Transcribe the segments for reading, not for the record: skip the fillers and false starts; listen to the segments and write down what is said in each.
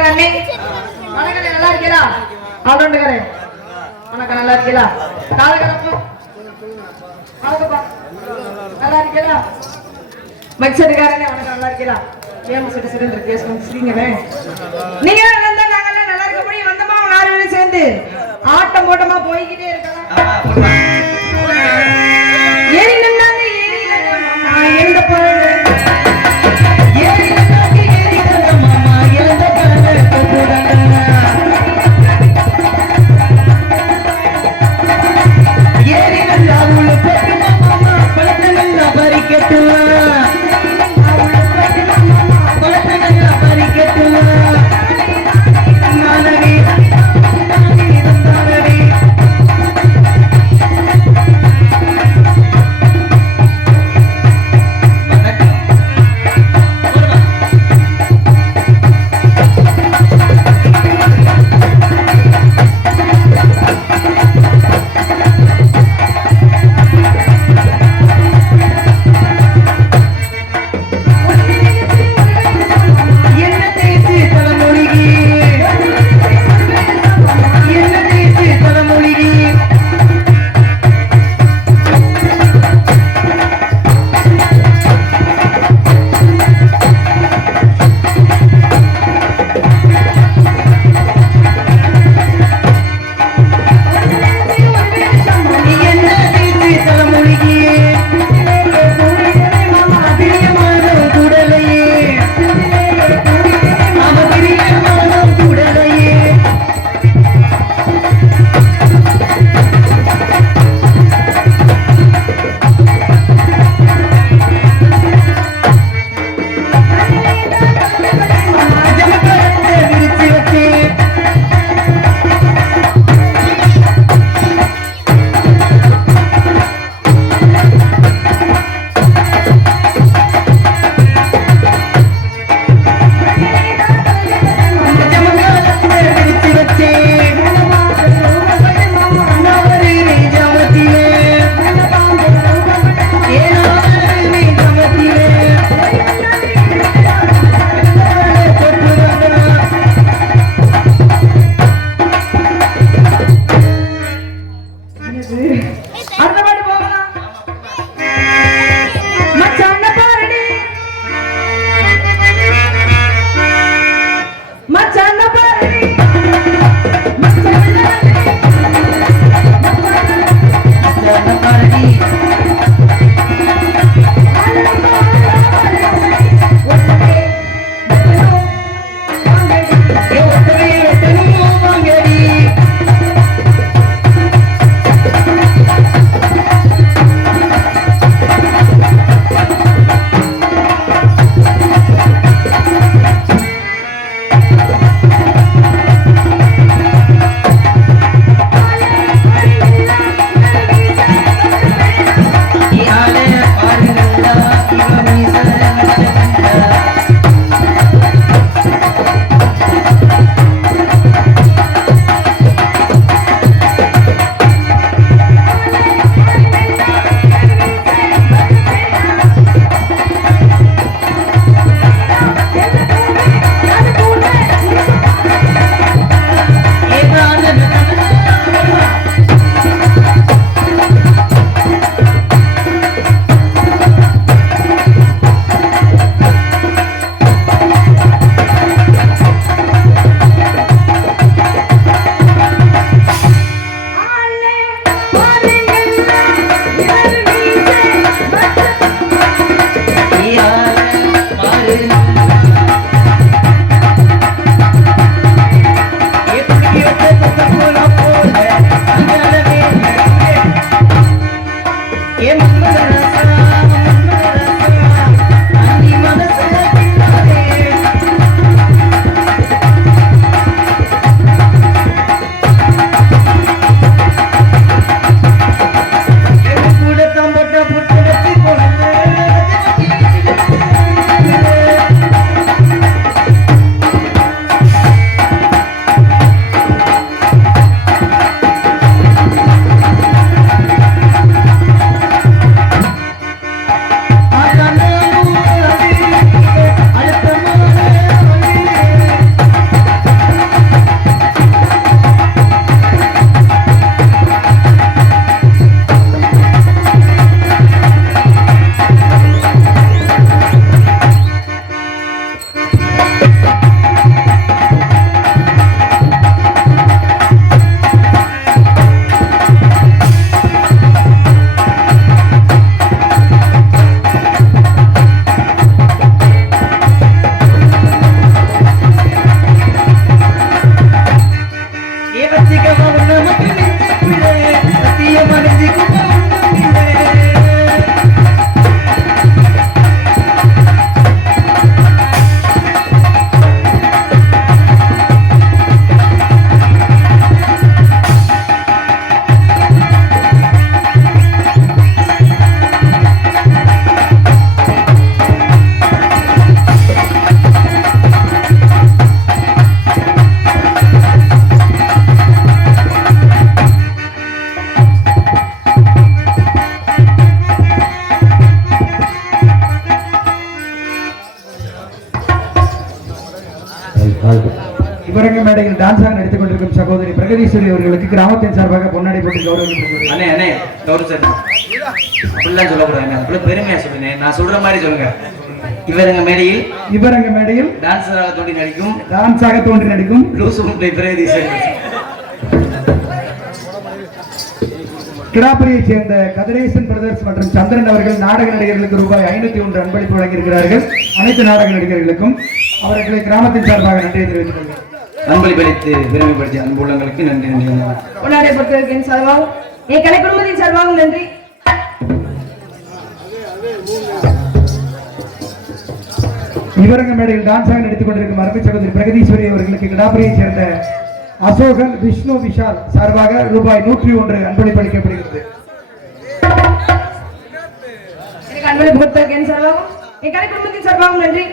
வணக்கம் அண்ணே. வணக்கம், நல்லா இருக்கீங்களா? ஆளுண்டுகிறேன். வணக்கம், நல்லா இருக்கீங்களா? காலகலப்பு நல்லா இருக்கீங்களா? மச்சதுக்காரனே வணக்கம், நல்லா இருக்கீங்களா? ஏன் சிட்டு சிட்டு பேசணும் சரிங்கவே. நீங்க வந்தா நாங்கெல்லாம் நல்லா இருக்க முடியும். வந்தமா 4 பேரும் சேர்ந்து ஆட்டம் போட்டமா போய்கிட்டே இருக்கலாம். ஏறி நின்னாங்க எந்த பொருள் இவரங்க மேடையில் டான்ஸாக நடித்துக் கொண்டிருக்கும் சகோதரி பிரகதீஸ்வரி அவர்களுக்கு கிராமத்தின் சார்பாக பொன்னாடை போட்டு கௌரவிக்கப்படுகிறது. அண்ணே அண்ணே கௌரவம் சார் அப்படிலாம் சொல்லக்கூடாது, அப்படியே பெருமையா சொல்லுங்க, நான் சொல்ற மாதிரி சொல்லுங்க. இவரங்க மேடையில் டான்ஸாக தோன்றி நடிக்கும் பிரகதீஸ்வரி கிடாபுரியை சேர்ந்த கதிரேசன் பிரதர்ஸ் மற்றும் சந்திரன் அவர்கள் நாடக நடிகர்களுக்கு ரூபாய் 501 அன்பளிப்பு வழங்கியிருக்கிறார்கள். அனைத்து நாடக நடிகர்களுக்கும் அவர்களை கிராமத்தின் சார்பாக நன்றியை தெரிவித்துக் கொள்கிறேன். அன்பளிப்பளித்து பெருமைப்படுத்திய அன்பு உள்ளங்களுக்கு நன்றி. பொன்னாடை பொறுத்தவரைக்கும் சார்பாகவும் என் கலை குடும்பத்தின் சார்பாகவும் நன்றி. இவரங்க மேடையில் டான்ஸாக நடித்துக் கொண்டிருக்கும் அருமை சகோதரி பிரகதீஸ்வரி அவர்களுக்கு கிடாபுரியை சேர்ந்த அசோகன் விஷ்ணு விஷால் சார்பாக ரூபாய் 101 அன்பளிப்பு அளிக்கப்படுகிறது. அன்பளிப்பு கொடுத்தவர்கள் சார்பாகவும் என் கலை குடும்பத்தின் சார்பாகவும் நன்றி.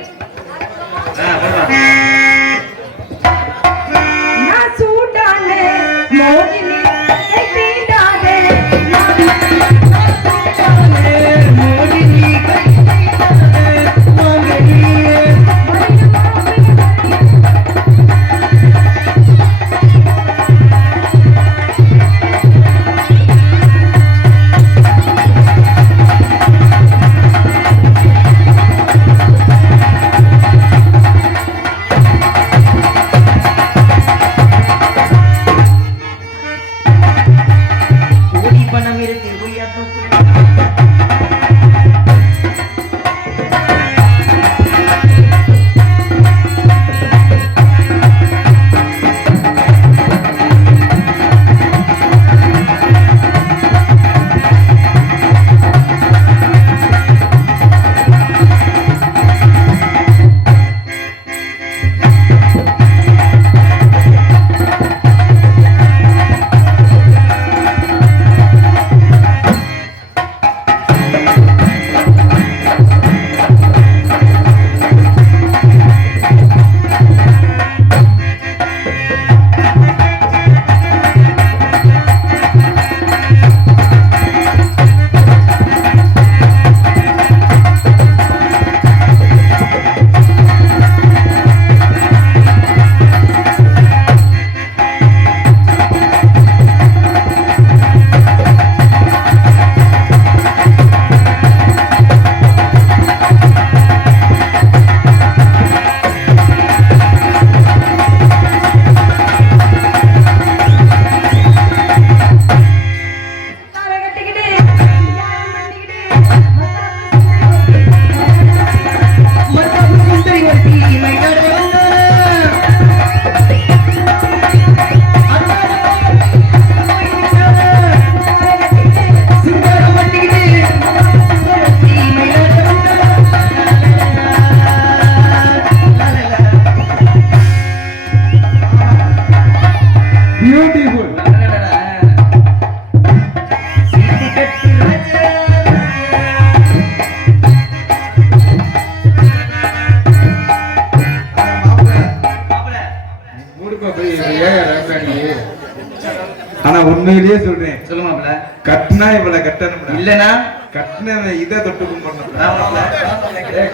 ஆனா உண்மையிலேயே சொல்றேன், சொல்லுமாப்ல கட்டினா இவ்வளவு கட்டணும் இல்லனா கட்டின இதை தொட்டு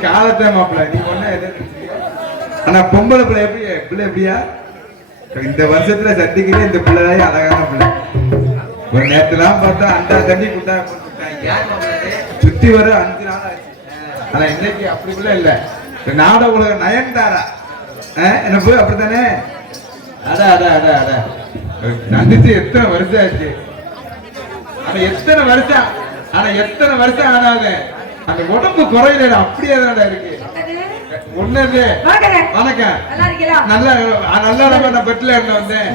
காலத்தை மாப்பிள்ள நீ ஒண்ணு. ஆனா பொம்பளை பிள்ளை பிள்ளை எப்படியா இந்த வருஷத்துல சட்டிக்கிறே இந்த பிள்ளைதான் அழகான பிள்ளை. ஒரு நேரத்துலாம் பார்த்தா அந்த தண்ணி சுத்தி வர 5 நாள் ஆச்சு. ஆனா இன்னைக்கு அப்படி கூட இல்ல. நாட உலக நயன்தாரா என்ன போய் அப்படித்தானே. அடா அடா அடா அடா நந்திச்சு எத்தனை வருஷம் ஆச்சு. ஆனா எத்தனை வருஷம் ஆனாலும் அந்த உடம்பு குறையில அப்படியே தான் இருக்கு. ஒண்ணு வணக்கம் நல்லா நான் பெட்ல இருந்த வந்தேன்.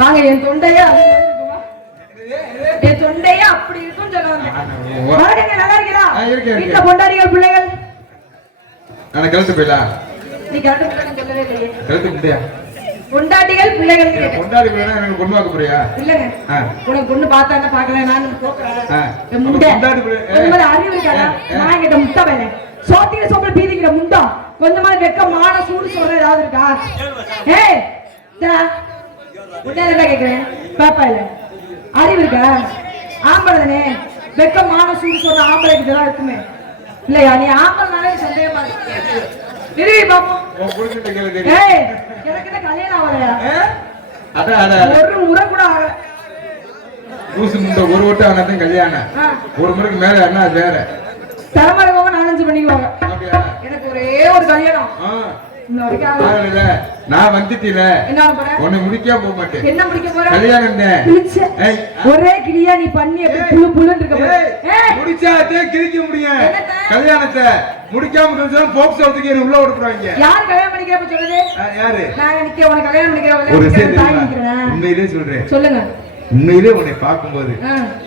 வாங்க என் தொண்டையா அப்படி இருக்கும் சொல்லுவாங்க. நல்லா இருக்கா வீட்டுல கொண்டாடிகள் பிள்ளைகள் கழுத்து போயிடா நீ சொல்லவே இல்லையே. கழுத்து முடியா கொண்டாட்டிகள் பிள்ளைகள் கொண்டாடி போயிடா எனக்கு பொண்ணு பார்க்க போறியா? இல்லங்க உனக்கு பொண்ணு பார்த்தா என்ன பார்க்கல நான் அறிவு இருக்காடா. நான் கிட்ட முட்டை வேலை சோத்திர சோப்பல பீதிக்கிற முண்டா கொஞ்சமான வெக்கமான சூடு சொல்ற ஏதாவது இருக்கா? ஏய் உடனே கேக்குறேன் பாப்பா இல்ல அறிவு இருக்கா? ஆம்பளதானே வெக்கமான சூடு சொல்ற ஆம்பளைக்கு இதெல்லாம் இருக்குமே இல்லையா? நீ ஆம்பளைனாலே சந்தேகமா இருக்கு. நிறுவி பாப்போம். உன் புருஷன்ட்ட கேளு தெரியும். ஏய், எனக்கு என்ன கல்யாணம் ஆகலையா? அதான் அதான் ஒரு முறை கூட ஆகல. லூசு முண்டை ஒரு வட்டம் ஆனாதான் கல்யாணம். ஒரு முறைக்கு மேல என்ன வேற தலைமுறைவாக 4-5 பண்ணிக்குவாங்க. அப்படியா? எனக்கு ஒரே ஒரு கல்யாணம் இன்ன வரைக்கும் ஆகல. ஆகல. நான் வந்துட்டீல என்ன பண்ண போற? உன்னை முடிக்க போக மாட்டேன். என்ன முடிக்க போற? கல்யாணம் தான். பிடிச்ச. ஏய், ஒரே கிளியா நீ பண்ணி அப்படியே புல்லு புல்லுன்னு இருக்க போற. ஏய், முடிச்சாதே கிழிக்க முடியும். கல்யாணத்தை முடிக்காம கொஞ்சம் போக்ஸ் அவுத்துக்கு உள்ள விட்டுறாங்க. யார் கல்யாணம் பண்ணிக்கிறப்ப சொல்லுது? யாரு? நான் நிக்க உனக்கு கல்யாணம் ஒரு பண்ணிக்கிறவங்க விஷயம் தாய் தெரியுமா? நிக்கிறேன். உண்மையிலே சொல்றேன். சொல்லுங்க. உண்மையிலே உன்னை பார்க்கும்போது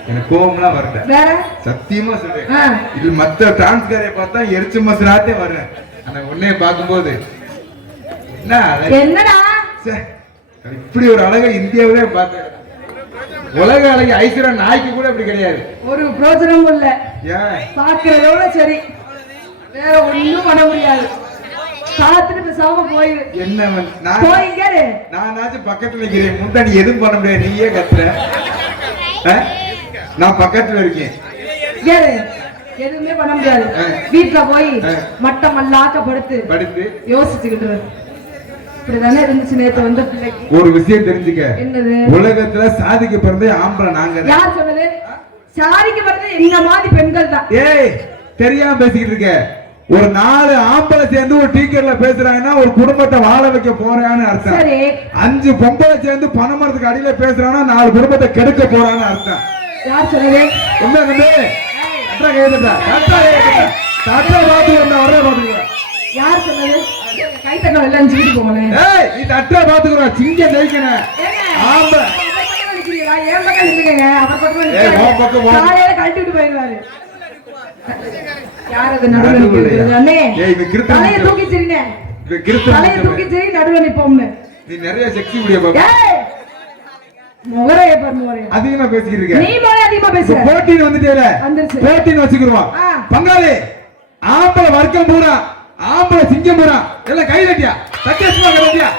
எனக்கு கோபம்லாம் வரல. வேற? சத்தியமா சொல்றேன். இது மத்த டிரான்ஸ்காரை பார்த்தா எரிச்ச மசராத்தே வர்றேன். ஆனா உன்னைய பார்க்கும்போது என்ன அழகு. என்னடா ச்சே, இப்படி ஒரு அழகை இந்தியாவிலே பார்த்தேன். உலக அழகி ஐஸ்வர்யா நாய்க்கு கூட இப்படி கிடையாது. ஒரு பிரோஜனமும் இல்ல. ஏன்? பாக்குறதோட சரி, வேற ஒண்ணும் பண்ண முடியாது. பார்த்துட்டு பேசாம போயிரு. என்ன நான் போயிங்க. நானாச்சும் பக்கத்துல இருக்கிறேன். முந்தாடி எதுவும் பண்ண முடியாது. நீயே கத்துற. நான் பக்கத்துல இருக்கேன். கேளு, எதுவுமே பண்ண முடியாது. வீட்டுல போய் மட்டம் மல்லாக்க படுத்து யோசிச்சுக்கிட்டு இரு. இப்படிதானே இருந்துச்சு நேத்து வந்த பிள்ளைக்கு. ஒரு விஷயம் தெரிஞ்சுக்க. என்னது? உலகத்துல சாதிக்க பிறந்தே ஆம்பளை நாங்க. யார் சொன்னது? சாதிக்க பிறந்தது இந்த மாதிரி பெண்கள் தான். ஏய், தெரியாம பேசிக்கிட்டு இருக்க. ஒரு 4 ஆம்பளை சேர்ந்து ஒரு டீக்கர்ல பேசுறாங்கன்னா ஒரு குடும்பத்தை வாழ வைக்க போறான்னு அர்த்தம். சரி. 5 பொம்பளை சேர்ந்து பணமரத்துக்கு அடியில பேசுறாங்கன்னா 4 குடும்பத்தை கெடுக்க போறான்னு அர்த்தம். யார் சொன்னது? என்ன தம்பி? அட்டா கைதட்டா. அட்டா கைதட்டா. தட்டா பாத்து வந்தா வர பாத்துக்குறேன். யார் சொன்னது? கை தட்ட எல்லாம் சொல்லிட்டு போங்களேன். ஏய், நீ தட்டா பாத்துக்குறேன். சிங்க ஜெயிக்கணும். ஆம்பளை. ஏன் பக்கம் நிக்கிறீங்க? அவர் பக்கம் ஏய், உன் பக்கம் வா. காலையில கழட்டிட்டு போயிடுவாரு. யார் அது நடுவுல நிக்கிறது? அண்ணே, ஏய், இது கிறுக்கு. தலையை தூக்கி சிரிங்க. இது கிறுக்கு. தலையை தூக்கி சிரி, நடுவுல நிப்போம்னு. நீ நிறைய செக்ஸி வீடியோ பாப்ப. ஏய், முகரைய பாரு முகரைய. அதிகமா பேசிக்கிட்டு இருக்க. நீ மேல அதிகமா பேசுற. போட்டின்னு வந்துட்டேல. வந்துருச்சு. போட்டின்னு வச்சுக்குறோம். பங்காளி, ஆம்பளை வர்க்கம் பூரா, ஆம்பளை சிங்கம் பூரா எல்லாம் கை தட்டியா? தட்டியா சும்மா கட்டியா?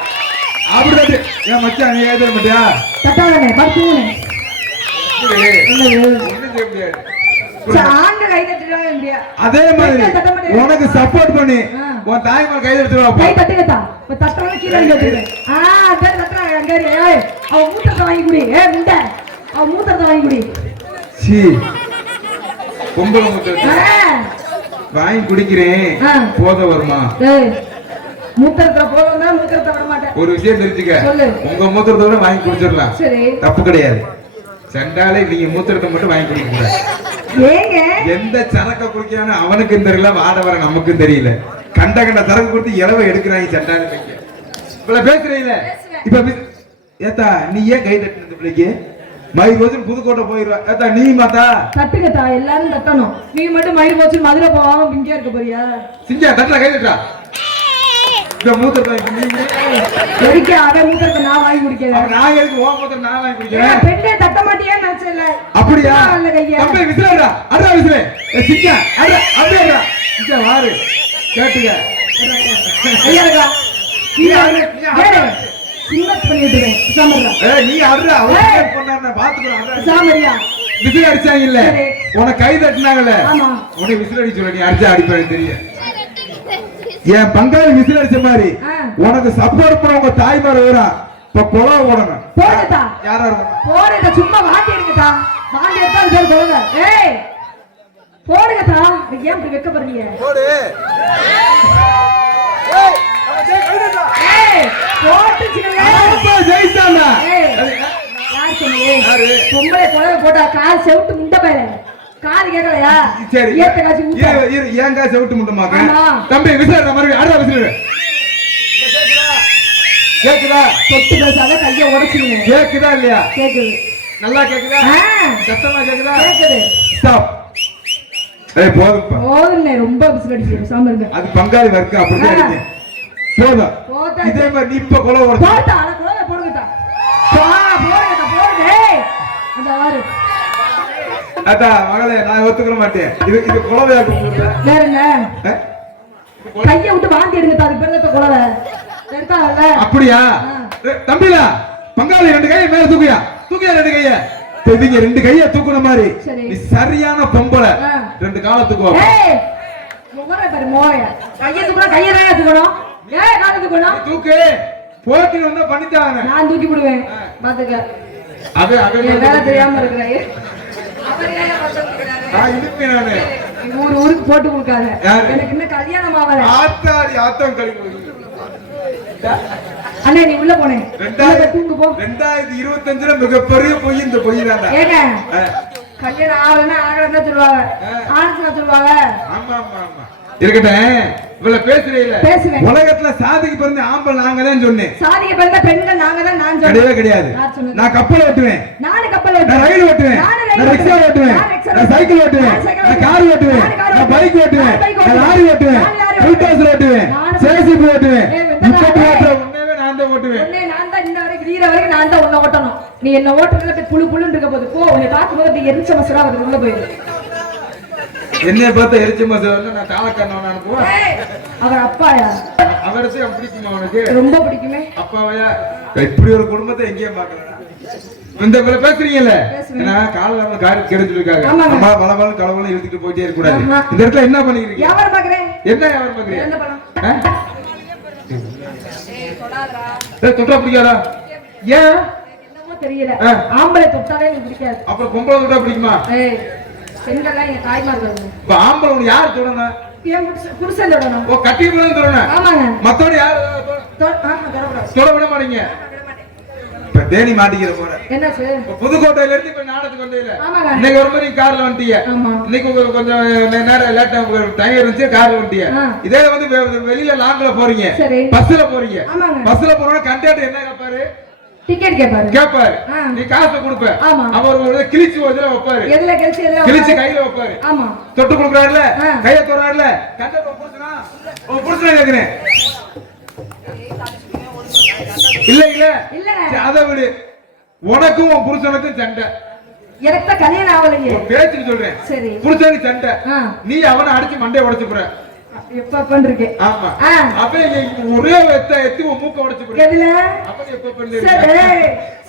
அப்படிதான். ஏன் மச்சான் நீ ஏதோ மாட்டியா? தட்டாதே, படுத்துனே. ஒண்ணும் செய்ய முடியாது. ஆண்ட கை தட்டிடுவாங்க இல்லையா? அதே மாதிரி உனக்கு சப்போர்ட் பண்ணி உன் தாய்மார் கை தட்டுவா. கை தட்டுங்கத்தா. இப்ப தட்டறவங்க கீழ இறங்கிடுங்க. அங்க தட்டறாங்க அங்க. ஏய், அவ மூத்திரத்தை வாங்கி குடி. ஏய் முண்டை, அவ மூத்திரத்தை வாங்கி குடி. சீ, பொம்பளை மூத்திரத்தை வாங்கி குடிக்கிறேன். போத வருமா? ஏய், மூத்திரத்தை போறவங்க மூத்திரத்தை விட மாட்டேன். ஒரு விஷயம் தெரிஞ்சுக்க. உங்க மூத்திரத்தை கூட வாங்கி குடிச்சிடலாம். சரி, தப்பு கிடையாது. சண்டாலே நீங்க மூத்திரத்தை மட்டும் வாங்கி குடிக்க கூடாது. ஏங்க? எந்த சரக்க குடிக்கிறான்னு அவனுக்கும் தெரியல, வாட வர நமக்கும் தெரியல. கண்ட கண்ட சரக்கு கொடுத்து இளவ எடுக்கிறாங்க சண்டாலே. இப்ப பேசுறீங்கள. இப்ப ஏத்தா நீ ஏன் கை தட்டுறது பிள்ளைக்கு? மயிர் ரோஜன் புதுக்கோட்டை போயிருவா. ஏத்தா நீ மாத்தா தட்டுக்கத்தா. எல்லாரும் தட்டணும். நீ மட்டும் மயிர் ரோஜன் மதுரை போவாம இங்கே இருக்க போறியா? சிங்கா தட்டல கை தட்டா. இந்த மூத்திரத்தை எதுக்கு அவன் மூத்திரத்தை நான் வாங்கி குடிக்கிறேன்? நான் எதுக்கு ஓ மூத்திரம் நான் வாங்கி குடிக்கிறேன்? பெண்ணே தட்ட மாட்டியான்னு நினைச்சல. அப்படியா? தம்பி விசிலடா. அடடா விசிலே. சிங்கா அட அப்படியே சிங்கா வாரு கேட்டுங்க. ஐயாடா நீ ஏய் சிங்கத் பண்ணிட்டு இருக்கேன். சாமரியா. ஏய் நீ அடடா அவன் பண்ணானே பாத்துக்கோ. அடடா சாமரியா. விசில் அடிச்சாங்க இல்ல? உன கை தட்டினாங்கல? ஆமா. உன்னை விசில் அடிச்சு சொல்ல நீ அடிச்சா அடிப்பே தெரியும். ஏன் பங்காளி விசில் அடிச்ச மாதிரி உனக்கு சப்போர்ட் பண்ண உங்க தாய்மார் வரா. இப்ப கொலை ஓடணும். போடுடா. யாரா இருக்கும்? போடுடா. சும்மா வாட்டி எடுங்கடா. வாட்டி எடுத்தா அது பேர் கொலை. ஏய் போடுங்கடா. ஏன் இப்படி வெக்க போறீங்க? போடு. ஏய் அவன் கைதடா. ஏய் போட்டுச்சிங்க. அப்பா ஜெயிச்சானா? ஏய் யார் சொன்னீங்க? யாரு? பொம்பளை கொலை போட்டா கால் செவுட்டு முண்டை பேரே. கால் கேக்கலையா? சரி ஏத்த காசி ஊத்து. இரு ஏங்க செவுட்டு முண்டமாக்க. தம்பி விசிலடா மறுபடியும் அடடா விசிலடா. கேக்குதா? தொட்டு பேசாத கையை உடைச்சிடுங்க. கேக்குதா இல்லையா? கேக்குது. நல்லா கேக்குதா? சத்தமா கேக்குதா? கேக்குது. ஸ்டாப். ஏய் போதும். போதும்னே ரொம்ப விசில் அடிச்சு சாமருங்க. அது பங்காளி வர்க்க அப்படியே அடிங்க. போதும். இதே மாதிரி நீ இப்ப கொலை ஓடுற. போடா அட கொலை போடுங்கடா. போடுங்கடா போடுங்க. ஏய் அந்த வாரு. அடா மகளே நான் ஒத்துக்க மாட்டேன். இது கொலையா இருக்கும்ல. வேற என்ன? கையை விட்டு வாந்தி எடுங்க. அது பேரத்த கொலை. எடுத்தால. அப்படியா? தம்பிலா பங்காளி 2 கையை மேல தூக்கியா. தூக்கியா 2 கையை. இவங்க ரெண்டு கைய தூக்குன மாதிரி சரி. நீ சரியான பொம்பளை ஆ. ரெண்டு கால தூக்குவா ஏய் முகர பாரு மோய கைய தூக்குறா கைய தான் தூக்கணும் ஏய் கால தூக்கணும் தூக்கு போட்டி வந்தா பண்ணிட்டாங்க நான் தூக்கி விடுவேன் பாத்துக்க அது என் வேலை தெரியாம இருக்கிறாயே அவர் ஏன் வந்திருக்கிறாரு நான் இழுப்பேன் நானு ஊருக்கு போட்டு கொடுக்காத யாரு? எனக்கு இன்னும் கல்யாணம் ஆகல ஆத்தாடி ஆத்தம் கழிவு அண்ணே நீ உள்ள போனேன் தூங்கு போ 2025 மிகப்பெரிய பொய் இந்த பொய் தான் ஏங்க கல்யாணம் ஆகலன்னா சொல்லுவாங்க ஆனச்சுனா சொல்லுவாங்க ஆமா ஆமா ஆமா இருக்கட்டும் இவ்வளவு பேசுறீங்களே பேசுவேன். உலகத்துல சாதிக்கு பிறந்த ஆம்பளை நாங்க தான் சொன்னேன் சாதிக்கு பிறந்த பெண்கள் நாங்க தான் நான் கிடையவே சொல்றேன் கிடையாது யார் சொன்னது? நான் கப்பல் ஓட்டுவேன் நானும் கப்பல் நான் ஓட்டுவேன் ரயில் ஓட்டுவேன் நான் ரிக்ஷா ஓட்டுவேன் நான் சைக்கிள் ஓட்டுவேன் நான் கார் ஓட்டுவேன் நான் பைக் ஓட்டுவேன் நான் லாரி ஓட்டுவேன் புல்டோசர் ஓட்டுவேன் ஜேசிபி ஓட்டுவேன் முப்பத்தி ஓட்டுற உடனே நான் தான் ஓட்டுவேன் உன்னை நான் தான் இன்ன வரைக்கும் வீர வரைக்கும் நான் தான் உன்னை ஓட்டணும் நீ என்ன ஓட்டுறதுல போய் புழு புழுன்னு இருக்க போது போ உன்னை பார்க்கும்போது அப்படி எரிச்ச மசரா வந்து உள்ள போயிரு என்னைய பார்த்த எரிச்ச மசை வந்து நான் காலக்கண்ணவன் அனுப்புவேன் ஏய், அவர் அப்பாயா அவரத்தையும் அவன் பிடிக்குமா அவனுக்கு ரொம்ப பிடிக்குமே அப்பாவையா இப்படி ஒரு குடும்பத்தை எங்கேயும் பாக்குறேன் இந்த இவ்வளவு பேசுறீங்கல்ல பேசுவேன். ஏன்னா காலையில அவங்க காரி கெடுத்து இருக்காங்க ஆமாங்க. அம்மா பலபலம் கலவலம் இழுத்துட்டு போயிட்டே இருக்க கூடாது ஆமா. இந்த இடத்துல என்ன பண்ணிக்கிறீங்க வியாபாரம் பாக்குறேன் என்ன வியாபாரம் பாக்குறீங்க என்ன பணம் தொட்டா பிடிக்காதா ஏன் என்னமோ தெரியல ஆ. ஆம்பளை தொட்டாலே எனக்கு பிடிக்காது அப்புறம் பொம்பளை தொட்டா பிடிக்குமா ஏய் பெண்கள்லாம் என் தாய்மார்கள் இப்ப ஆம்பளை உனக்கு யாரு தொடணும் என் புருஷன் தொடணும் ஓ கட்டி பிள்ளை தொடணும் ஆமாங்க மத்தவங்க யாரு தொடக்கூடாது தொட விட மாட்டீங்க இப்ப தேனி மாட்டிக்கிற போற என்னாச்சு இப்ப புதுக்கோட்டையில இருந்து இப்ப நாடகத்துக்கு வந்தீங்க ஆமாங்க. இன்னைக்கு ஒரு மாதிரி கார்ல வந்துட்டீங்க ஆமா. இன்னைக்கு கொஞ்சம் நேரம் லேட்டா டைம் இருந்துச்சு கார்ல வந்துட்டீங்க ஆ. இதே வந்து வெளியில லாங்ல போறீங்க சரி. பஸ்ல போறீங்க ஆமாங்க. பஸ்ல போறோம் கண்டக்டர் என்ன கேட்பாரு டிக்கெட் கேட்பாரு கேட்பாரு ஆ. நீ காசு கொடுப்ப ஆமா. அவர் ஒரு கிழிச்சு வச்சுல வைப்பாரு எதுல கழிச்சு எதுல கிழிச்சு கையில வைப்பாரு ஆமா தொட்டு கொடுக்குறாருல ஆ. கைய தொடுறாருல கண்டக்டர் புடிச்சனா உன் புடிச்சனா கேக்குறேன் இல்ல இல்ல இல்ல. சரி, அதை விடு உனக்கும் உன் புருஷனுக்கும் சண்டை எனக்கு தான் கல்யாணம் ஆகலையே ஒரு பேச்சுக்கு சொல்றேன் சரி புருஷனுக்கு சண்டை ஆ. நீ அவனை அடிச்சு மண்டையை உடைச்சு போற எப்ப பண்றீங்க ஆமா ஆ. அப்ப இங்க ஒரே எத்தி உன் மூக்க உடைச்சு போற எதுல அப்ப நீ எப்ப சரி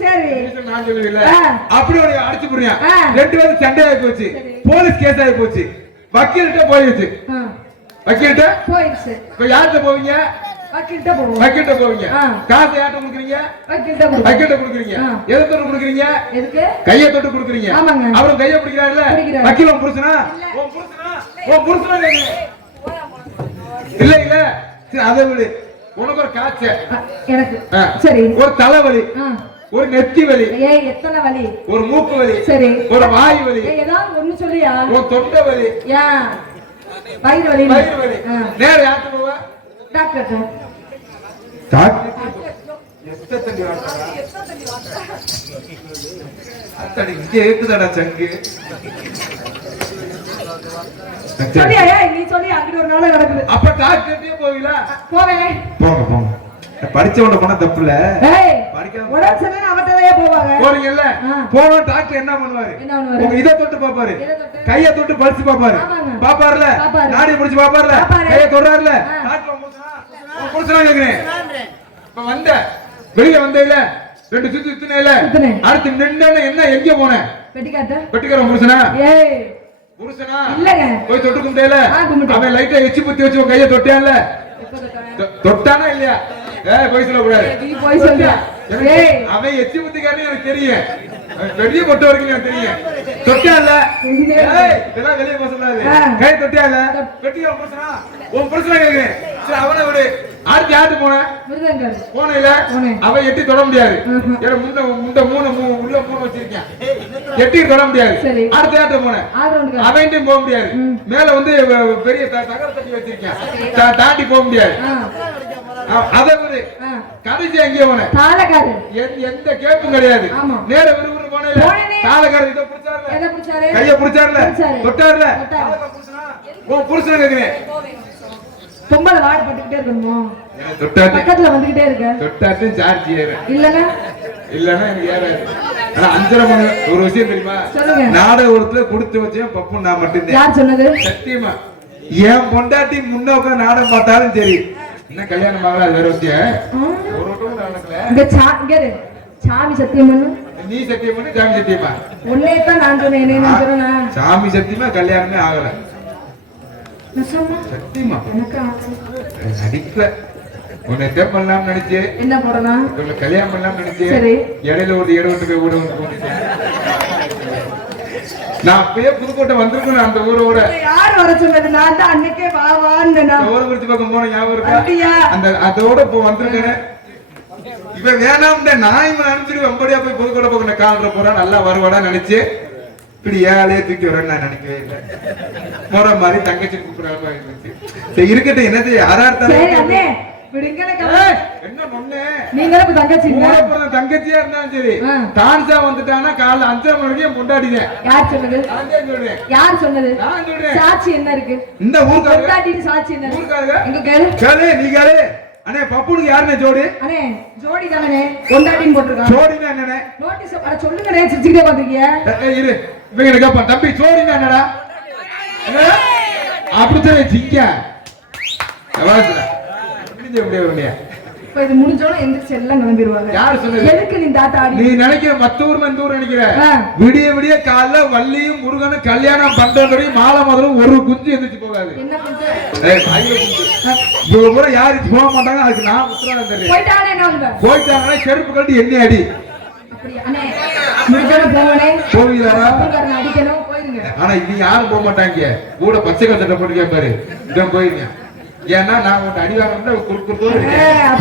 சரி நான் சொல்லுவீங்கல்ல ஆ. அப்படி ஒரு அடிச்சு போறியா ஆ. ரெண்டு பேரும் சண்டை ஆகி போச்சு சரி. போலீஸ் கேஸ் ஆகி போச்சு வக்கீல்கிட்ட போயிடுச்சு ஆ. வக்கீல்கிட்ட போயிடுச்சு இப்ப யார்கிட்ட போவீங்க வக்கீல்கிட்ட போவோம் வக்கீல்கிட்ட போவீங்க ஆ. காசு யார்கிட்ட கொடுக்குறீங்க வக்கீல்கிட்ட போவோம் வக்கீல்கிட்ட கொடுக்குறீங்க ஆ. எதை தொட்டு கொடுக்குறீங்க எதுக்கு கையை தொட்டு கொடுக்குறீங்க ஆமாங்க. அவரும் கையை பிடிக்கிறாருல்ல பிடிக்கிறாரு. வக்கீல் உன் புருஷனா உன் புருஷனா உன் புருஷனா கேக்குறேன். இல்ல இல்ல சரி அதை விடு உனக்கு ஒரு காய்ச்சல் எனக்கு ஆ. சரி ஒரு தலைவலி ஆ. ஒரு நெத்தி வலி ஏய் எத்தனை வலி ஒரு மூக்கு வலி சரி ஒரு வாய் வலி ஏய் ஏதாவது ஒண்ணு சொல்லியா ஒரு தொண்டை வலி ஏன் வயிறு வலி வயிறு வலி நேர யார்கிட்ட போவ டாக்டர் அத்தடி இங்க இருக்குதாடா சங்கு சொல்லியா ஏய் நீ சொல்லி அங்கிட்டு ஒரு நாள் நடக்குது அப்ப டாக்டர்கிட்டயே போவீங்களா போவேன் போங்க போங்க படிச்சவன போனா தப்பு இல்ல ஏய் படிக்காம உடம்பு சரியில்லை அவட்டவே போவாங்க போறீங்கல்ல ஆ. போன டாக்டர் என்ன பண்ணுவாரு என்ன பண்ணுவாரு? உங்க இத தொட்டு பாப்பாரு எதை தொட்டு? கைய தொட்டு பல்ஸ் பாப்பாரு ஆமாங்க. பாப்பாருல பாப்பாரு. நாடி பிடிச்சு பாப்பாருல பாப்பாரு. கைய தொடுறாருல ஆ. டாக்டர் உன் புருஷனா கேக்குறேன் இப்ப வந்த வெளிய வந்தேல ரெண்டு சுத்து சுத்துனேல சுத்துனேன். அடுத்து நின்னேன்னு என்ன எங்க போன வெட்டிக்காட்ட வெட்டிக்கிற புருஷனா ஏய் புருஷனா இல்லங்க போய் தொட்டு கும்பிட்டேல ஆ, கும்பிட்டேன். அவன் லைட்டா எச்சி புத்தி வச்சு உன் கைய தொட்டியால எப்ப தொட்டாங்க? தொட்டானா இல்லையா ஏய் போய் சொல்லக்கூடாது நீ போய் சொல்றியா எனக்கு ஏய் அவன் எச்சி புத்திக்காரனே எனக்கு தெரியும் அவன் வெளிய கொட்ட வரைக்கும் எனக்கு தெரியும் தொட்டியால ஏய் இதெல்லாம் வெளிய போக சொல்லாது ஆ. கை தொட்டியால வெட்டியா புருஷனா உன் புருஷனா கேக்குறேன் சரி அவனை விடு அடுத்து யாரு போன மிருதங்கர் போனையில போனேன். அவன் எட்டி தொட முடியாது ஆஹா. ஏன்னா முந்த மூணு உள்ள மூணு வச்சிருக்கேன் எட்டி தொட முடியாது சரி. அடுத்த யார்கிட்ட போன ஆல்ரவுண்டுக்கு அவன்கிட்டயும் போக முடியாது ம். மேல வந்து பெரிய தகர தட்டி வச்சிருக்கேன் தாண்டி போக முடியாது அதை விடு ஆ கடைசி எங்கே போன தாளக்காரு எந்த கேப்பும் கிடையாது ஆமா. நேர விறுவிறு போனேல போனேனே. தாளக்காரர் இதை பிடிச்சாருல எதை பிடிச்சாரு கைய பிடிச்சாருல பிடிச்சாரு. தொட்டாருல தொட்டாரு. தாளக்காரர் புருஷனா? உன் புருஷன் கேக்குறேன் பொம்பளை வாடு பட்டுக்கிட்டே இருக்கணுமோ தொட்டாட்டு பக்கத்துல வந்துகிட்டே இருக்க தொட்டாட்டும் சார்ஜ் ஏற இல்லங்க இல்லன்னா எனக்கு ஏறாது ஆனா 5:30 மணி ஒரு விஷயம் தெரியுமா சொல்லுங்க. நாடகத்துல கொடுத்து வச்சேன் பப்பு நான் மட்டும்தான் யார் சொன்னது சத்தியமா என் பொண்டாட்டி முன்ன உட்கார்ந்து நாடகம் பார்த்தாலும் சரி என்ன கல்யாணம் ஆகல அது வேற விஷயம் ஒரு வட்டம் கூட நடக்கல இங்க இங்க இரு. சாமி சத்தியம் பண்ணு நீ சத்தியம் பண்ணி சாமி சத்தியமா? உன்னையத்தான் நான் சொன்னேன், என்ன சொல்றேனா? சாமி சத்தியமா கல்யாணமே ஆகல. நிஜமா? சத்தியமா எனக்கு ஆச்சு. நடிக்கல. உன்னை டேப் பண்ணலாம்னு நினைச்சு, என்ன போடனா? உன்னை கல்யாணம் பண்ணலாம்னு நினைச்சு, சரி. இடையில ஒரு இடம் விட்டு போய் ஊட போனேன். நான் அப்பயே புதுக்கோட்டை வந்திருக்கணும் அந்த ஊரோட. யார் வர சொன்னது? நான் தான் அன்னைக்கே வா வான்னு ஓரகுறிச்சி பக்கம் போன ஞாபகம் இருக்கா? அப்படியா? அதோட இப்போ வந்திருக்கேன். இப்ப வேணாம் நான் இவன் அனுப்பிச்சிட்டு வம்படியா போய் புதுக்கோட்டை பக்கம் கால்ற போறான், நல்லா வருவாடா நினைச்சு இப்படி ஏழையே தூக்கி வரேன்னு நான் நினைக்கவே இல்லை. போற மாதிரி தங்கச்சி கூப்பிடுற மாதிரி இருந்துச்சு. சரி இருக்கட்டும், என்னது யாரா இருந்தாலும் என்ன பொண்ணு நீங்களும் தங்கச்சி தங்கச்சியா இருந்தாலும் சரி, டான்ஸா வந்துட்டானா காலைல 5:30 மணிக்கு கொண்டாடினேன். யார் சொன்னது? யார் சொன்னது? நான் சொல்றேன். சாட்சி என்ன இருக்கு? இந்த ஊர்க்காரங்க கொண்டாடிட்டு சாட்சி என்ன? ஊர்க்காரங்க எங்க கேளு கேளு, நீ கேளு. அண்ணே பப்புனுக்கு யாருனே ஜோடி? அண்ணே ஜோடி தானே, கொண்டாடின்னு போட்டுருக்காங்க. ஜோடினா என்னனே? நோட்டீஸ் அட சொல்லுங்கடே, சிரிச்சிட்டே பாத்துக்கிய. இரு இவங்க கேப்பா, தம்பி ஜோடினா என்னடா? அப்படியே சிங்க அவசர முடிஞ்சே அப்படியே வரலையா? இப்ப இது முடிஞ்சோன எந்திரிச்சு எல்லாம் கிளம்பிடுவாங்க. யாரு சொன்னது? எதுக்கு நீ தாத்தா ஆடி? நீ நினைக்கிற மத்த ஊர் இந்த ஊர் நினைக்கிற? விடிய விடிய காலைல வள்ளியும் முருகனும் கல்யாணம் பண்றவரை மாலை முதல்ல ஒரு குஞ்சு எந்திரிச்சு போகாது. என்ன குஞ்சு? இவங்க கூட யாரும் போக மாட்டாங்க. அதுக்கு நான் உத்தரவாதம் தரேன். போயிட்டானே நாங்க. போயிட்டாங்கன்னா செருப்பு கட்டி எண்ணி அடி. அப்படியே அண்ணே முடிஞ்சோன போவனே. போவீங்களா? அடிக்கணும், போயிருங்க. ஆனா இது யாரும் போக மாட்டாங்க. கூட பச்சை கட்டை போட்டு கேட்பாரு, இதான் போயிருங்க. ஏன்னா நான் உன்னை அடி வாங்கினா குறுக்குறதோடு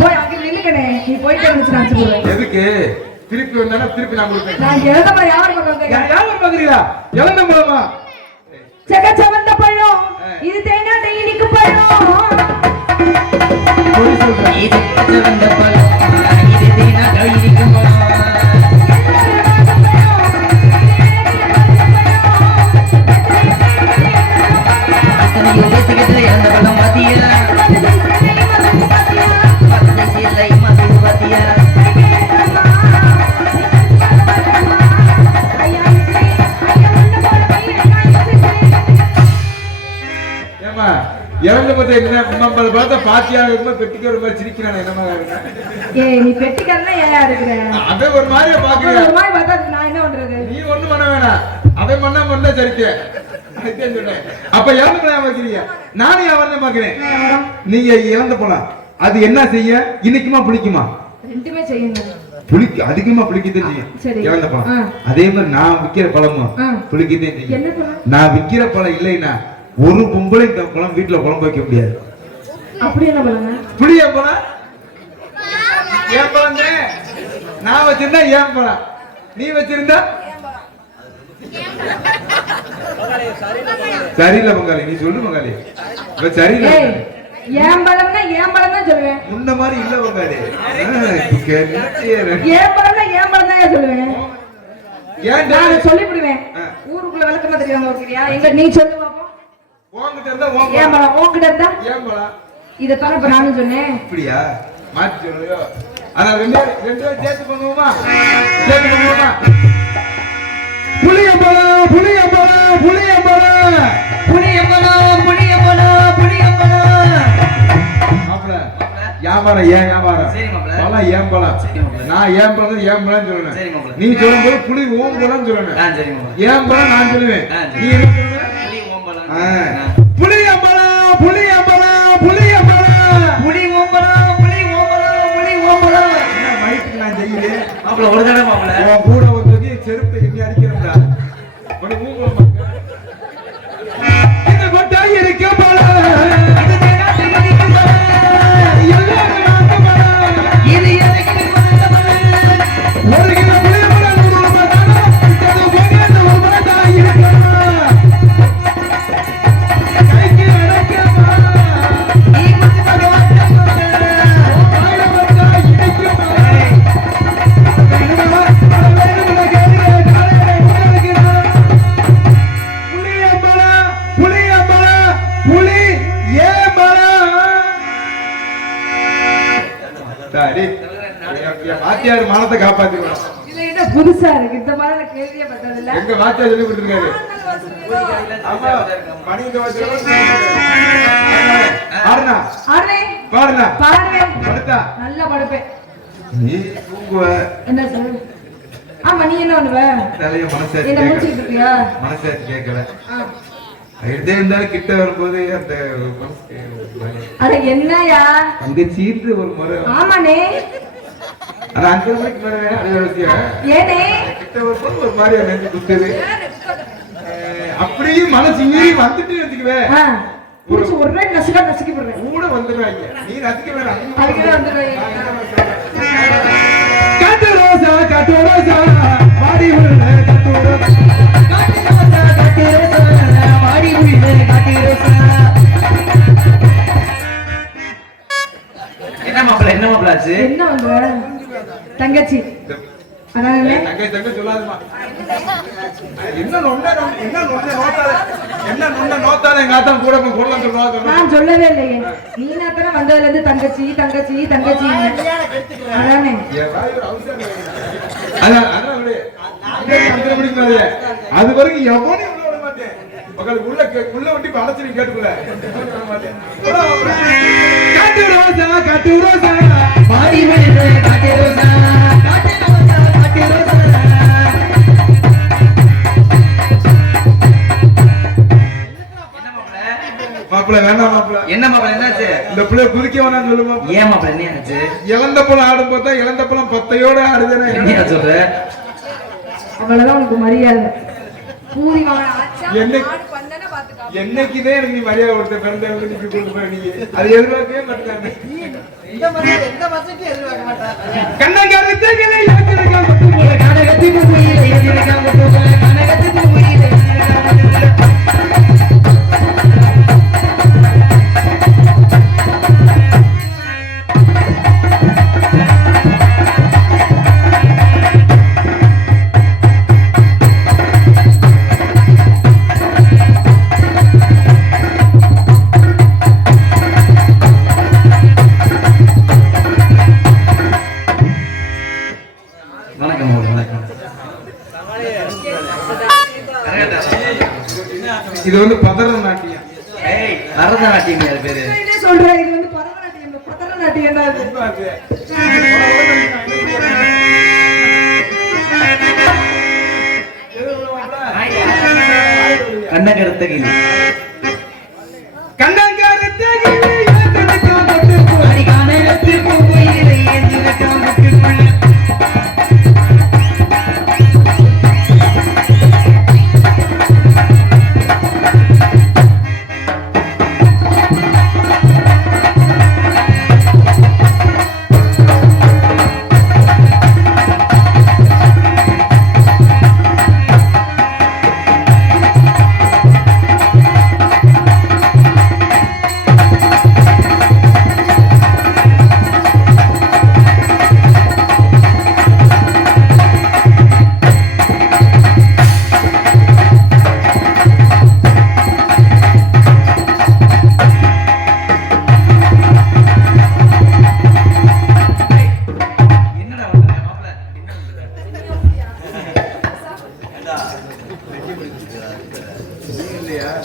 போய் அங்க நில்லுக்கனே. நீ போயிட்டு வந்து நான் சொல்லுவேன். எதுக்கு திருப்பி வந்தானா திருப்பி நான் கொடுப்பேன். நான் எழுத மாதிரி யார் பண்றாங்க? யார் பாக்குறீங்களா? எழுத மூலமா செக்க செவந்த பழம் இது தேனா டெய்னிக்கு பழம். இது செவந்த பழம் இது தேனா டெய்னிக்கு பழம். இறந்து போது என்ன 50 பழத்தை பாத்தியாக இருக்கும்போது பெட்டிக்க ஒரு மாதிரி சிரிக்கிறானே என்ன மாதிரி இருக்கேன். ஏய் நீ பெட்டிக்கறனா ஏயா இருக்கற? அவன் ஒரு மாதிரியே பாக்குறேன். ஒரு மாதிரி பார்த்தா நான் என்ன பண்றது? நீ ஒண்ணும் பண்ண வேணாம். அவன் பண்ண சரிக்கே. அதுதான் சொல்றேன். அப்ப இறந்து போய் பாக்குறீங்க. நானே அவர்தான் பாக்குறேன். நீங்க இறந்து போலாம். அது என்ன செய்ய? இனிக்குமா புளிக்குமா? ரெண்டுமே செய்யுங்க. புளிக்கு அதிகமா புளிக்குதே செய்யும். இறந்த பழம். அதே மாதிரி நான் விக்கிற பழமும் புளிக்குதே செய்யும். என்ன பழம்? நான் விக்கிற பழம் இல்லைன்னா ஒரு பொம்பளை இந்த பழம் வீட்டுல குழம்பு வைக்க முடியாது. அப்படி என்ன பழங்க? புளிய பழம். ஏன் பழம்? நான் வச்சிருந்தா ஏன் பழம், நீ வச்சிருந்தா சரியில்லை பங்காளி. நீ சொல்லு பங்காளி. சரியில்லை. ஏன் பழம்னா ஏன் பழம் தான் சொல்லுவேன். முன்ன மாதிரி இல்ல பங்காளி. ஏன் பழம்னா ஏன் பழம் தான் சொல்லுவேன். ஏன் நான் சொல்லிவிடுவேன். ஊருக்குள்ள விளக்கமா தெரியாம இருக்கிறியா? எங்க நீ சொல்லு பாப்போம். உன்கிட்ட இருந்தா ஏன் பழம்? உன்கிட்ட இருந்தா ஏன் பழம்? இத தான இப்ப நானும் சொன்னேன். அப்படியா? மாத்தி சொல்றியோ? அத ரெண்டு சேர்த்து பண்ணுவோமா? சேர்த்து பண்ணுவோமா? புளியம்பழம் புளியம்பழம் புளியம்பழம் புளியம்பழம் புளியம்பழம் புளியம்பழம். மாப்ள வியாபாரம் ஏன் வியாபாரம்? பழம் ஏன் பழம்? நான் ஏன் பழம் ஏன் பழம் சொல்லணும். நீ சொல்லும்போது புளி ஓம் பழம் சொல்லணும். ஏன் பழம் நான் சொல்லுவேன். நீ என்ன சொல்லுவ? புளியம்பழம் புளியம்பழம் புளியம்பழம் புளி ஓம்பழம் புளி ஓம்பழம் புளி ஓம்பழம். என்ன மைக்கு நான் செய்யல மாப்ள ஒரு தடவை மாப்ள உன் கூட வந்து செருப்பு எண்ணி அடிக்கிறோம்டா. ஒரு ஊம்பழம் இந்த கொட்டாய் இருக்க பழம் இது தேனாட்டி இருக்க பழம் எல்லாரும் நாங்க பழம் இது எனக்கு வந்த பழம். ஒரு கிலோ புளியம்பழம் 100 ரூபாய் தானா? இது போகிறது ஒரு மரத்தாய் இருக்க வாத்தியார் மானத்தை காப்பாத்திடுவாங்க. இல்ல என்ன புதுசா இருக்கு, இந்த மாதிரி கேள்வியே பட்டது இல்ல. எங்க வாத்தியார் சொல்லி கொடுத்திருக்காரு. ஆமா பணிந்த ஆடுனா ஆடுனே பாடுனா பாடுவே படுத்தா நல்ல படுப்பே. நீ தூங்குவ என்ன சொல்லு? ஆமா நீ என்ன பண்ணுவ? தலைய மனசாட்சி என்ன முடிச்சிட்டு இருக்கியா? மனசாட்சி கேட்கல. இதே இருந்தாலும் கிட்ட வரும்போது அந்த அட என்னயா அங்க சீட்டு ஒரு முறை. ஆமாண்ணே. அது 5 மணிக்கு மேல அடையாளத்தியா ஏனே கிட்ட வரும்போது ஒரு மாதிரி நெஞ்சு குத்துது. அப்படியே மனசு மீறி வந்துட்டு வச்சுக்குவே புடிச்சு ஒரு நாள் நசுக்கி போடுறேன். கூட வந்துடுவாங்க. நீ நசுக்க வேணாம். அதுக்கே வந்துடுவாங்க. காட்டு ரோசா மாடி உள்ள காட்டு ரோசா மாடி உள்ள காட்டு ரோசா. என்ன மாப்பிள்ள ஆச்சு? என்ன பண்ற தங்கச்சி? அதானே தங்கை சொல்லாதமா. என்ன நோத்தால எங்க ஆத்தா கூட கொள்ளலாம் சொல்லுவாங்க. நான் சொல்லவே இல்லையே. நீ நாத்தன வந்ததுல இருந்து தங்கச்சி அதானே. அது வரைக்கும் எவனையும் உள்ள விட மாட்டேன். உள்ள வண்டி அடைச்சு கேட்டுக்குள்ள காட்டு ரோசா மாடி உள்ள காட்டு ரோசா மாப்பிள்ள வேண்டாம் மாப்பிள்ள. என்ன மாப்பிள்ள என்னாச்சு? இந்த பிள்ளை குதிக்க வேணாம்னு சொல்லுமா? ஏன் மாப்பிள்ள என்ன ஆச்சு? இழந்த பழம் ஆடும் பார்த்தா இழந்த பழம் பத்தையோட ஆடுதுன்னு என்ன சொல்ற? அவ்வளவுதான் உனக்கு மரியாதை. பூரி என்னைக்குதே எனக்கு நீ மரியாதை கொடுத்த பிறந்த கொண்டு போய் நீ அது எதிர்பார்க்கவே மாட்டாங்க. இது வந்து பரதநாட்டியம். பரதநாட்டியம் பேரு சொல்றேன். இது வந்து பரதநாட்டியம் கண்ணகரத்தகிரி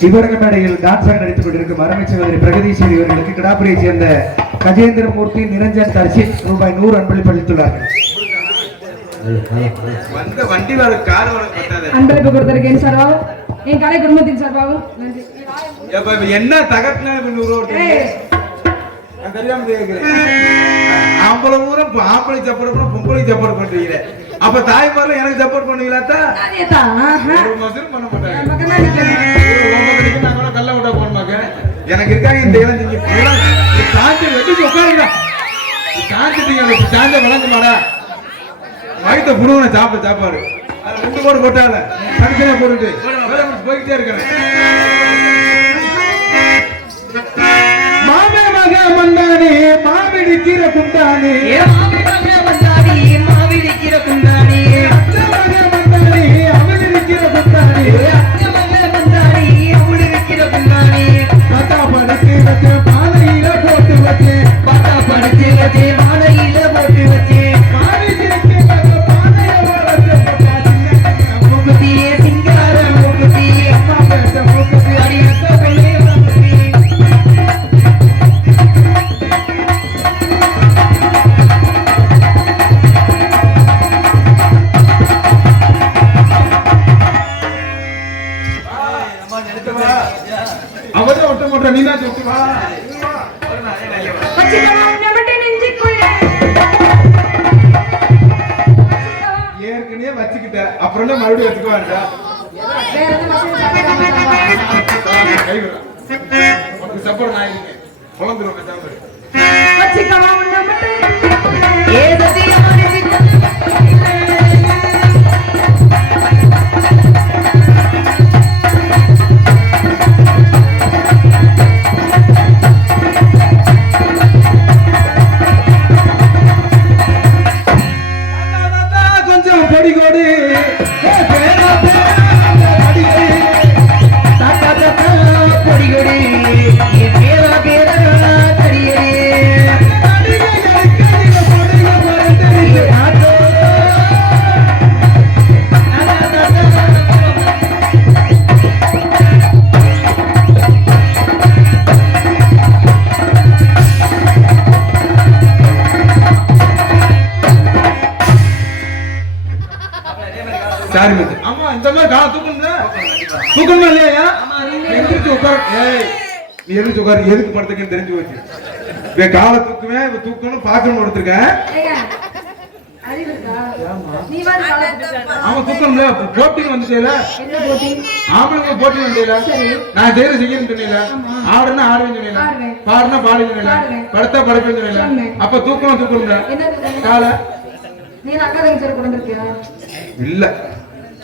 சிவரங்கமேடையில் டான்ஸாக நடித்துக் கொண்டிருக்கும் அருமை சகோதரி பிரகதீஸ்வரி அவர்களுக்கு கிடாபுரியை சேர்ந்த கஜேந்திரமூர்த்தி நிரஞ்சன் தர்ஷித் ரூபாய் 100 அன்பளிப்பு அளித்துள்ளார்கள். அன்பளிப்பு கொடுத்திருக்கேன் சார்பாவும் என் கலை குடும்பத்தின் சார்பாகவும் நன்றி. என்ன தகட்டினா தெரியாம ஆம்பளை ஊரம் ஆம்பளை சப்போர்ட் பண்ண பொம்பளை சப்போர்ட் பண்றீங்க. அப்ப தாய்மார்ல எனக்கு சப்போர்ட் பண்ணுவீங்களா? பண்ண மாட்டாங்க. கல்ல விட்டா போனமாக்க எனக்கு இருக்காங்க. இந்த காஞ்சி வெட்டி உட்காருங்க. காஞ்சிட்டீங்க சாஞ்ச வளர்ந்து மாடா வயிற்ற புடுவன சாப்பாடு 2 கோடி போட்டால தனித்தனியா போட்டுட்டு போய்கிட்டே இருக்கிறேன். மாமே மக மந்தானே மாவிடி கீரை குண்டானே மாவிடி கீரை குண்டானே மக மந்தானே அவளிடி கீரை குண்டானே பாத்தா படுத்து வச்சு பானையில போட்டு வச்சு பாத்தா படுத்து வச்சு பானையில போட்டு வச்சு பானைக்கு பானையில வச்சு மூக்குத்தியே சிங்கார மூக்குத்தியே அம்மா பேச மூக்குத்தி அடியத்த கொள்ளே மூக்குத்தி வா வச்சுக்கவா உன்னை மட்டும் நெஞ்சுக்குள்ளே. ஏற்கனவே வச்சுக்கிட்ட அப்புறம் என்ன மறுபடியும் வச்சுக்குவான்டா வேற எதுவும் மசில் சாப்பிடாம கை விடுறா உனக்கு சப்போர்ட் நான் இருக்கேன் குழந்துரும் பேசாம வச்சுக்கவா உன்னை மட்டும் நெஞ்சுக்குள்ளே. ஏதத்தையும் கொஞ்சம் பொடிகோடு பொடிகொடி சாரி மச்சி ஆமா இந்த மாதிரி கால தூக்கணும்ல தூக்கணுமா இல்லையா எந்திரிச்சு உட்கார ஏய் நீ எந்திரிச்சு உட்காரு எதுக்கு படுத்துக்கன்னு தெரிஞ்சு போச்சு இவன் காலை தூக்குவேன் தூக்கணும் பாக்கணும் கொடுத்துருக்கேன் ஏங்க, அறிவு இருக்கா? நீ வாடி காலை தூக்கு. அவன் தூக்கணும்ல போட்டின்னு வந்துட்டேல என்ன போட்டி? ஆம்பளைங்க போட்டி வந்தேல நான் செய்யறது செய்யணும் சொன்னீல ஆடுனா ஆடுவேன் சொன்னீல ஆடுவேன். பாடுனா பாடுவேன் சொன்னீல பாடுவேன். படுத்தா படுப்பேன் சொன்னீல சொன்னேன். அப்ப தூக்கணும்ல என்ன தூக்கு? காலை நீ அக்கா தங்கச்சி சேர கொண்டு வந்திருக்கியா? இல்ல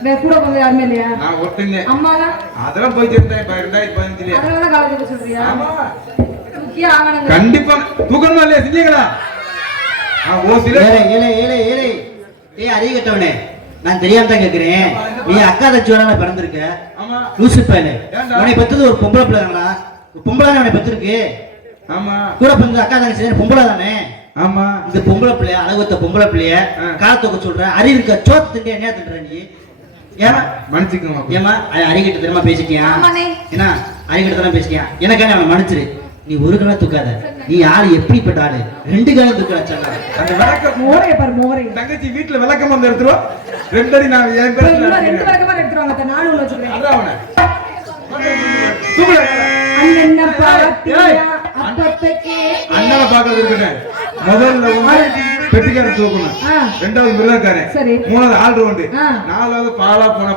வேற கூட வந்து யாருமே இல்லையா? நான் ஒருத்தங்க அம்மாலாம் அதெல்லாம் போய் சேர்ந்தேன் இப்ப 2015 அதனால காலேஜ் போய் சொல்றியா? ஆமா தூக்கியே ஆகணுங்க. கண்டிப்பா தூக்கணுமா இல்லையா செஞ்சீங்களா ஓசில ஏலே ஏலே ஏலே ஏலே ஏய் அறிவு கட்டவனே நான் தெரியாம தான் கேக்குறேன் நீ அக்கா தச்சுவான பிறந்திருக்க ஆமா லூசு பையனே ஏன்டா? உன்னை பெத்தது ஒரு பொம்பளை பிள்ளைங்களா பொம்பளை உன்னை பெற்றிருக்கு ஆமா கூட பிறந்த அக்கா தங்கச்சி பொம்பளை தானே ஆமா இந்த பொம்பளை பிள்ளைய அழகுத்த பொம்பளை பிள்ளைய காலத்தொக்க சொல்ற அறிவு இருக்க சோத்து திண்டி என்ன தின்ற நீ ஏமா மன்னிச்சுக்கோங்க ஏமா அறிகிட்ட தெரியுமா பேசிட்டியா ஆமாண்ணே. என்ன அறிகிட்ட தான் பேசிட்டியா எனக்கான அவனை மன்னிச்சிரு நீ ஒரு காலம் தூக்காத நீ ஆளு எப்படிப்பட்ட ஆளு 2 காலம் தூக்க அந்த விளக்கம் மோரைய பாரு மோரை. தங்கச்சி வீட்டுல விளக்கம் வந்து எடுத்துருவோம் 2 அடி நான் என் இப்ப இன்னும் 2 பேர் வரைக்கும் எடுத்துருவாங்க. அத்த 4 உள்ள வச்சுக்கிறேன். அதான் அவனை தூக்கல அண்ணன பாத்தியா அப்பத்தக்கே. அண்ணனை பாக்குறது இருக்கேன் முதல்ல வந்து பெட்டிக்காரன் தூக்கணும் ஆ. 2வது மிருதக்காரன் சரி. 3வது ஆல் ரவுண்டு ஆ. 4வது பாலா போன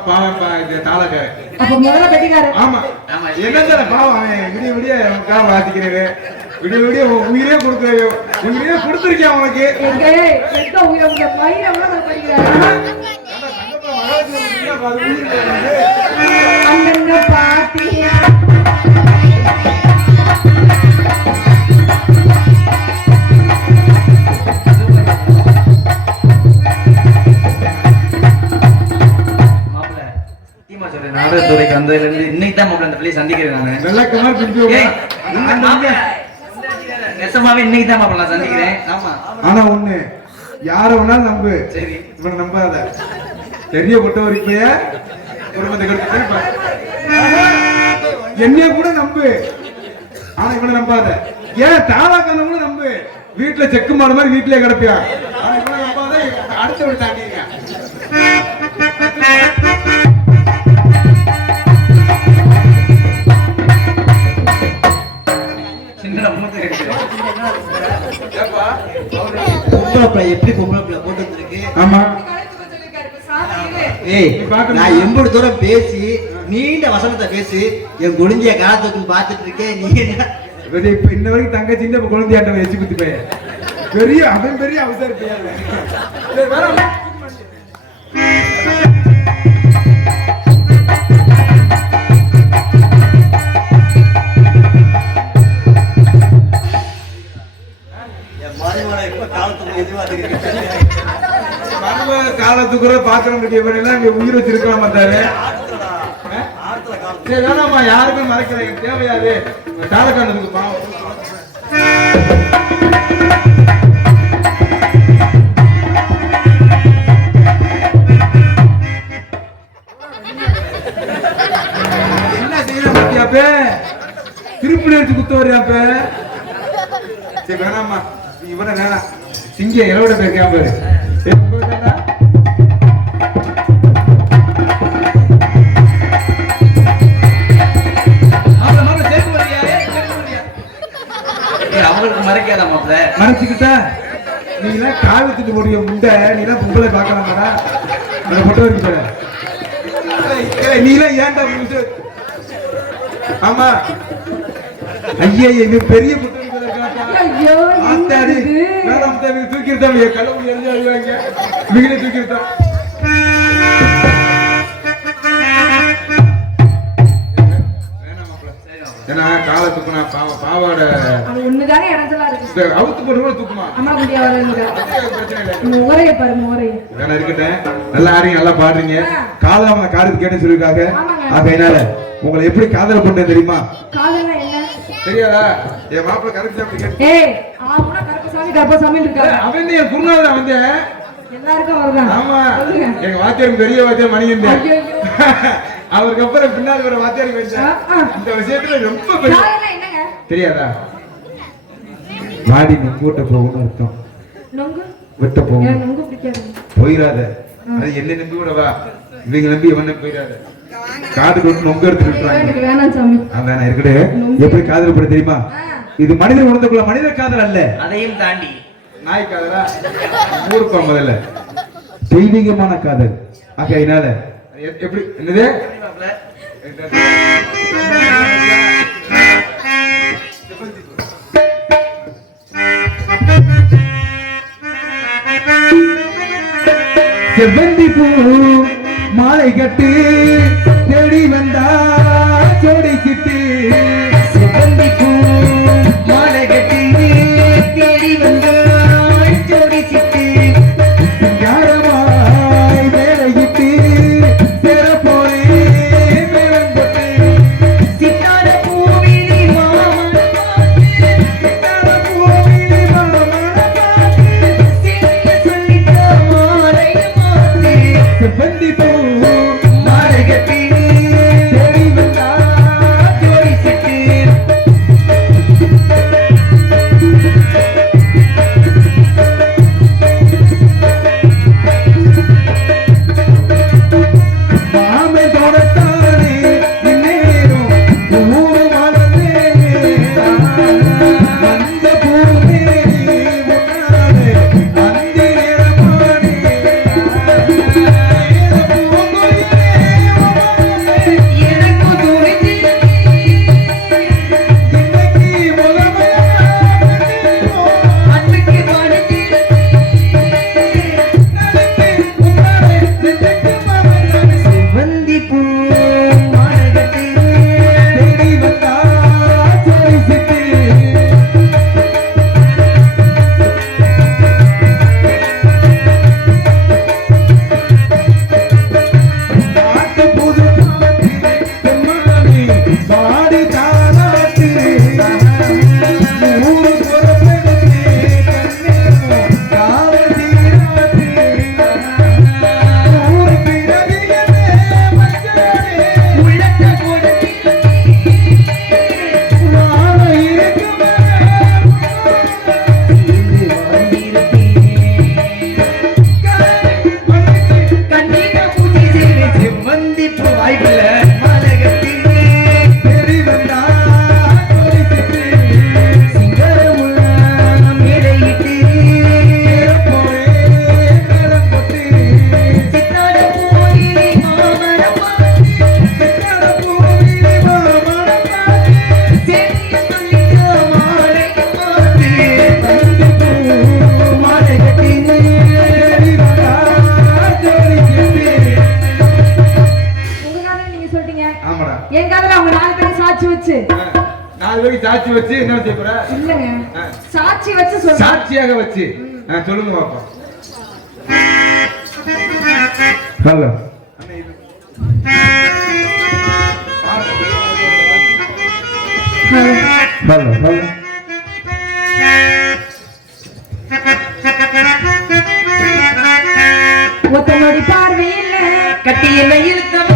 தாளக்காரன் அப்ப முதல்ல பெட்டிக்காரு. ஆமா என்ன பாவம் அவன் விடிய விடிய அவனுக்காக வாசிக்கிறேன் விடிய விடிய உயிரே கொடுத்துருக்கேன் அவனுக்கு எங்க எந்த உங்க மயிரை உள்ள படிக்கிறாரு. அண்ணன பாத்தியா மாப்பிள்ள சத்தியமா சொல்றேன் நாடகத்துறைக்கு வந்ததுல இருந்து இன்னைக்கு தான் மாப்பிள்ள அந்த பிள்ளையை சந்திக்கிறேன் நானு வெள்ளக்கமார் பிடிச்சு ஏய், இந்த மாப்பிள்ள நெசமாவே இன்னைக்கு தான் மாப்பிள்ள நான் சந்திக்கிறேன் ஆமா ஆனா ஒண்ணு யார வேணாலும் நம்பு சரி இவனை நம்பாத தெரியப்பட்ட ஒரு இப்பைய குடும்பத்தை கெடுத்து என்னைய கூட நம்பு ஆனா இவனை நம்பாத ஏன் தாளாக்கானவங்களும் நம்பு வீட்டுல செக்கு மாடு மாதிரி வீட்டுல கிடப்பியா ஆனா இவனை நம்பாத அடுத்த வீடு தாண்டிங்க சின்ன மூத்த இருக்கு பொம்பளை பிள்ளை எப்படி பொம்பளை பிள்ளை போட்டு வந்திருக்கு ஆமா ஏய் நீ பார்க்கணுமா? நான் எம்பது தூரம் பேசி நீண்ட வசனத்தை பேசி என் குடிஞ்சிய காலத்துக்கு பார்த்துட்டு இருக்கேன் நீ என்ன இப்ப இன்ன வரைக்கும் தங்கச்சி இப்ப குழந்தையாட்டம் வச்சு குத்தி பையன் பெரிய அவன் பெரிய அவசர பையன் காலத்துக்குற பாத்திரம் உயிர் வச்சிருக்கலாம் பார்த்தாரு சரி வேணாம்மா யாருக்கும் மறைக்கல எனக்கு தேவையாது தாளக்கானதுக்கு பாவம் என்ன செய்யற மாட்டியாப்ப திருப்பி எடுத்து குத்த வர்றியாப்ப சரி வேணாம்மா இவனை வேணாம் சிங்க இளவிட பேசியா பாரு அவங்களுக்கு மறைக்காத மாப்பிள்ள. மறைச்சுக்கிட்டா நீ எல்லாம் காலத்துட்டு போடிய முண்டை, நீ எல்லாம் பொம்பளை பார்க்கலாமாடா? அந்த போட்டோ இருக்கு. நீ எல்லாம் ஏன்டா புரிஞ்சு? ஆமா ஐயா இது பெரிய புட்டு ஐயோ, ஆத்தாடி இது. வேறாம் தேவி தூக்கி இருந்தாங்க கலவு எரிஞ்சு அழுவாங்க மிகில தூக்கி இருந்தா ஏன்னா காலை தூக்குனா பாவாடை அது ஒண்ணுதானே இடத்துல இருக்கு. அவுத்து போட்டு கூட தூக்குமா அம்மா குடியா வரீங்க. பிரச்சனை இல்லை. முறைய பாரு முறைய. வேணா இருக்கட்டேன். நல்லா ஆடுறீங்க, நல்லா பாடுறீங்க. காலாம காருக்கு கேட்டு சொல்லிருக்காங்க. ஆகையினால உங்களை எப்படி காதல் பண்ண தெரியுமா? காதல்னா என்ன தெரியாதா? என் மாப்பிள்ள கருப்பு சாப்பிட்டு கேட்டு ஏய் ஆவுனா கருப்பசாமி இருக்காங்க. அவன் என் குருநாதன் வந்து எல்லாருக்கும் வருதான். ஆமா சொல்லுங்க. எங்க வாத்தியார் பெரிய வாத்தியார் மணிகண்டன். ஐயோ அவருக்கு அப்புறம் பின்னாடி வர வாத்தியாருக்கு வச்சேன். இந்த விஷயத்துல ரொம்ப பெரிய காதல்னா என்னங்க? தெரியாதா? வாடி நொங்கூட்ட போகணும்னு அர்த்தம். நொங்கு வெட்ட போகும். எனக்கு நொங்கு பிடிக்காது. போயிடாத. அது என்ன நம்பி கூட வா. இவங்க நம்பி இவனை போயிடாத. காது கொண்டு நொங்க எடுத்துட்டு எனக்கு வேணாம் சாமி. வேணா இருக்கட்டு. எப்படி காதல் பட தெரியுமா? இது மனிதர் உணர்ந்துக்குள்ள மனிதர் காதல் அல்ல. அதையும் தாண்டி நாய் காதலா? ஊருப்பா முதல்ல தெய்வீகமான காதல். ஆகையினால எப்படி என்னது மாப்பிள்ள. செவ்வந்தி பூ மாலை கட்டு தேடி வந்தா ஜோடிக்கிட்டு செவ்வந்தி பூ மாலை கட்டு தேடி வந்தா ஜோடிக்கிட்டு யாரமாய் வேலையிட்டு சேர போய் மேலம் போட்டு சித்தார பூவிழி மாமன பார்த்து சித்தார பூவிழி மாமன பார்த்து சிறிய சொல்லிட்ட மாலை மாத்து செவ்வந்தி பூ மாலை கட்டி தேடி வந்தா ஜோடி சிட்டு மாமை தோடத்தானே நின்னேரும் ஊரு மலர்ந்தேனே வந்த பூமேனி முன்னாலே அந்தி நேரமானே எனக்கு துணிந்து இன்னைக்கு முதமையா அன்னைக்கு படுத்து செவ்வந்தி பூ மாடகத்து தேடி வந்தா ஜோடி சிட்டு பாட்டு புது பாட்டு பெண்மானி பாடி தாராட்டு ஊரு பொறுப்பெடுத்து கண்ணேமோ காவல் தீராட்டு ஊரு பிறவியனே மச்சானே உள்ளத்த கொடுத்து வாழ இருக்குமே இது கண்ணீர பூஜை செய்து செவ்வந்தி பூ வாய்ப்புல மாலகத்தில் தேடி வந்தா ஜோடி சிட்டு சிங்கரமுள்ள மேடையிட்டு போய் மேலம் போட்டு சித்தாட பூவிழி மாமன பார்த்து சித்தாட பூவிழி மாமன பார்த்து செறிய சொல்லிட்ட மாலை மாத்து செவ்வந்தி பூ மாலை கட்டி தேடி வந்தா ஜோடி சிட்டு உங்க காதல நீங்க சொல்லிட்டீங்க. ஆமாடா என் காதல அவங்க 4 பேரும் சாட்சி வச்சு. 4 பேருக்கு சாட்சி வச்சு என்ன செய்ய போற? இல்லங்க. ஆ. சாட்சி வச்சு சொல்றேன். சாட்சியாக வச்சு சொல்லுங்க பாப்பா. ஹலோ ஹலோ ஹலோ ஒத்த நொடி பார்வையில் கட்டி என்ன இழுத்தவ